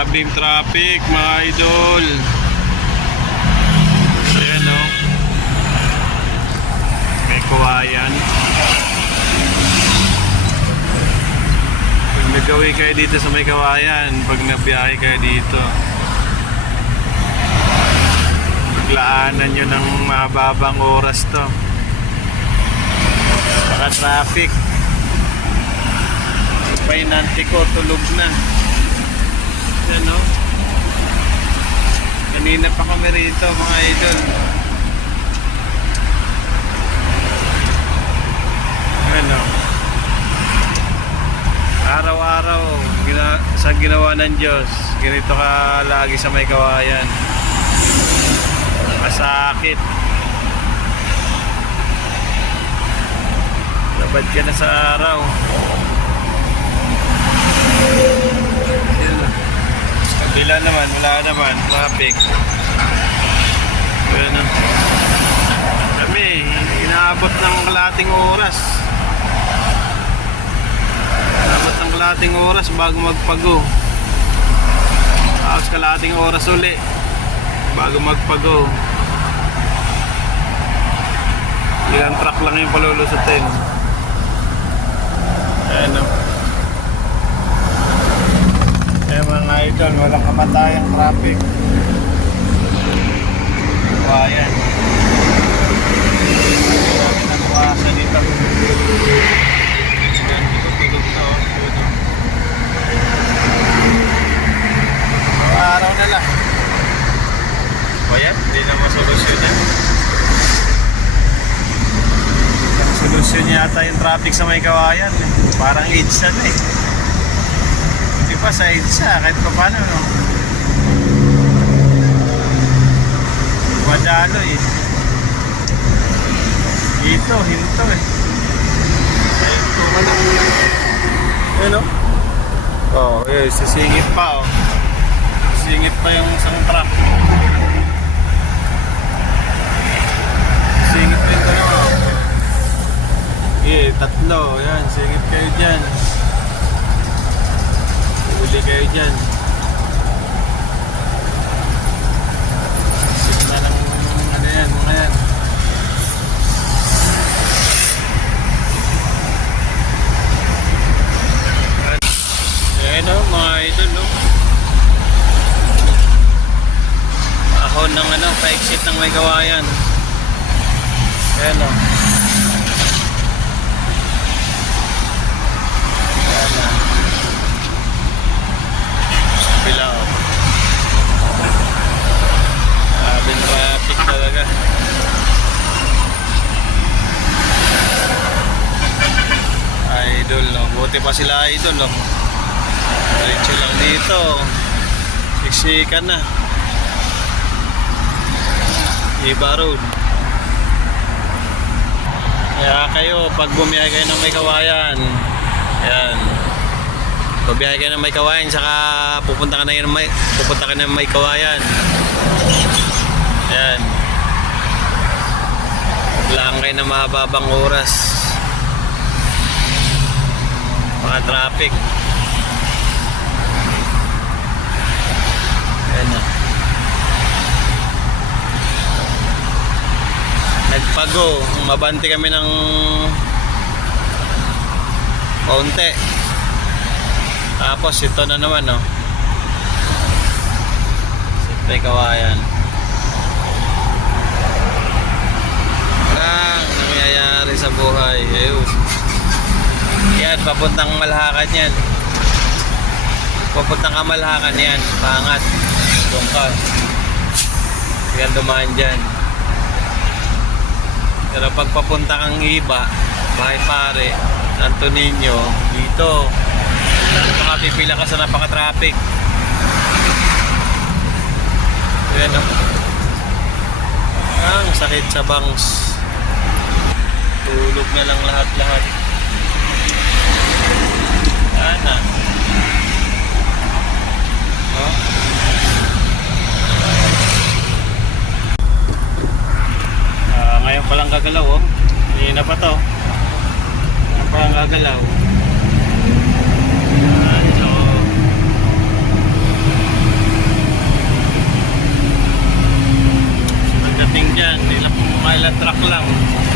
Grabing traffic mga idol. Ayan o. May kawayan. Pag nagawi kayo dito sa may kawayan, pag nabiyahe kayo dito, paglaanan nyo ng mababang oras to. Saka traffic. Painante ko, tulog na. Yan o. Kanina pa kami rito mga idol. Yan o. Araw-araw sa ginawa ng Diyos, ganito ka lagi sa may kawayan. Masakit. Labad ka na sa araw. Kabila naman, wala naman, traffic. Ayan na. Kami, inaabot ng kalating oras. Inaabot ng kalating oras bago magpago. Tapos kalating oras uli bago magpago. Ilang truck lang yung palulusutin. Ayan na. Kaya mga idol, walang kamatayang traffic. Ayan. Kami nakuhasan dito. Yan, tulog na o. Araw na lang. O yan, hindi na masolusyon yan. Solusyon yata yung traffic sa may kawayan. Parang EDSA na eh. Pa sa EDSA kahit pa paano no? Madalo eh. Ito, hinto eh. Ito ka na. Ano? Oh, eh, sisingit pa oh. Sisingit pa yung isang truck. Sisingit pa yung dalawa oh. Eh, tatlo. Yan, singit kayo dyan. Huli kayo dyan. Isip na ng ano yan, mga yan. Ayan o, mga idol no. Ahon ng ano, pa-exit ng may kawayan. Ayan o. Ayan o. Bilao. Abin traffic talaga. Idol no. Buti pa sila idol no. Diretso lang dito. Siksikan na. Iba road. Kaya kayo pag bumiyahe kayo ng may kawayan, ayan, pabiyahe ka ng may kawayan, saka pupunta ka na ng may kawayan. Ayan. Lang kayo ng mahababang oras. Mga traffic. Ayan na. Nagpago. Mabanti kami ng kaunti. Tapos ito na naman no. Siyempre kawayan. Ang nangyayari sa buhay. Ayun. Yan, papuntang Malhakan yan. Papuntang Kamalhakan yan. Pangat. Doon ka. Yan dumaan dyan. Pero pag papunta kang iba, Bahay Pare, Santo Niño, dito makapipila ka sa napaka-traffic. Ayan o. Ang sakit sa bangs. Tulog na lang lahat-lahat. Ana. Oh. Ngayon pa lang gagalaw oh. Hindi na pa to. Ngayon pa lang gagalaw. So mga ilang truck lang.